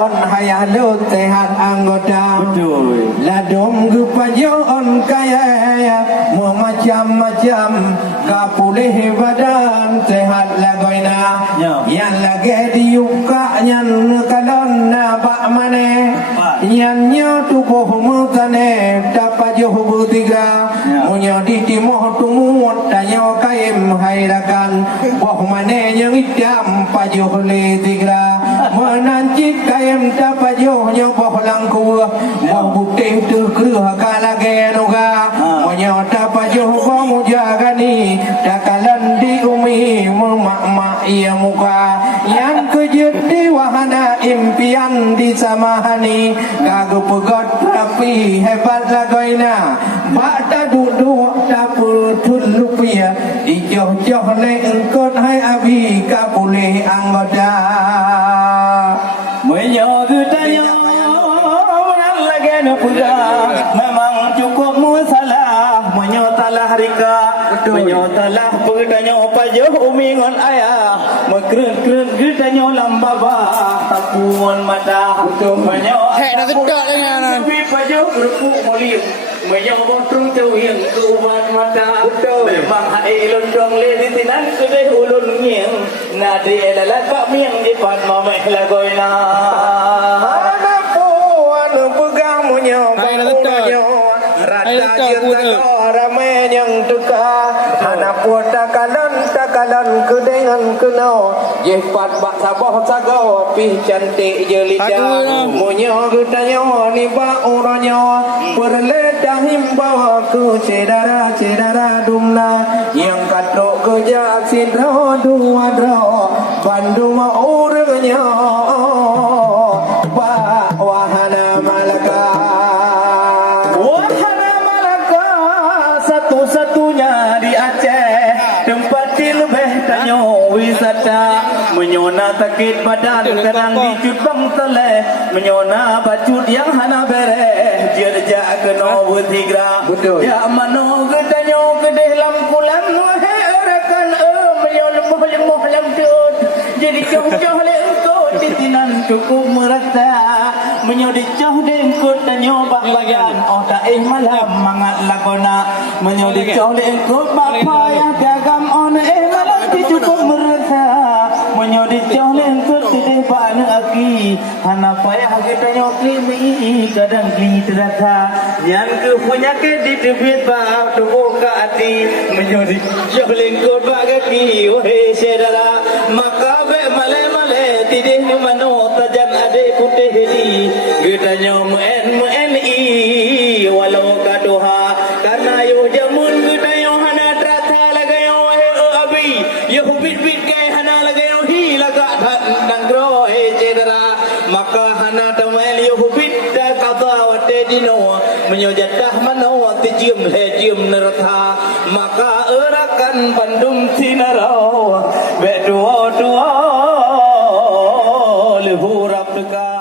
on hayah lu sehat anggota. Betul. Ladum gupayon kaya macam-macam kapulih badan sehat lagoina. Yang lagi diuka nyan kalon nabak mane. Yang nyo tubuh mutane dapat jauh bertiga. Munyo di timur tumut danyo kaim hairakan. Boh mane yang idam pajuh le tiga. Menancik kaim dapat jauh nyo boh langku. Boh putih tu keruh kalage nuga. Munyo dapat jauh boh mujagani. Dakalan di umi memak-mak ia muka. Yang kejut di wahana impian di samahani. Kagu pegot tapi hebat lagoina. Bak duduk dapur tulupia. Dijoh-joh le engkot hai abi kapulih anggota. Menyo gudanya lagi no puga. Memang cukup musalah. Menyo talah rika. Menyo talah pegedanya pajuh umi ngon ayah. Mekrut-krut gedanya lambaba. Tapuan mata. Menyo hek dah sedap dengan pajuh berpuk mulia. Menyo botrung jauhin kuat mata. Memang hai londong le di tinan kedai ulun ngiang. Nadi elalah kak miang di pan mameh lagoina. Ada puan pegang munyo. Hai dah sedap. Rata jirta ramai yang teka. Anak puan takalan kedengan kena. Jefat bak sabah sago pi cantik je lidah. Munyo gudanya ni ba uranyo. Perledah himbau ke cedara dumna. Yang katok kerja sidro dua dro. Bandung urangnya. Ba wahana malaka. Satu-satunya di Aceh tempat lebih tanyo wisata menyona sakit badan kadang dicut bang teleh menyona bacut yang hana bereh jerja kena bertigra ya mano gedanyo gedeh lampulan wahe orakan menyolemoh-lemoh lam tut jadi jauh-jauh le engkau di tinan cukup merasa menyodi jauh de engkau danyo bak bagan oh taih malam mangat lakona menyodi jauh de engkau bak payah piagam on malam di cukup merasa menyodi jauh de engkau tidak bak aki hana payah gedanyo krimi kadang kli terasa yang ke penyakit di tebit bak tubuh ke hati menyodi jauh de engkau bak kaki wahai saudara maka be male-male tidih ni mano tajan ade putih di gedanya muen i walau kadoha karena yo jamun gedanya hana trata lagayo abi yo bit-bit kai hana lagayo hi laga dan gro cedera maka hana tamal yo bit da qada wate dino menyojatah mano tijim lejim nertha maka erakan pandum sinarau be dua lebu rapka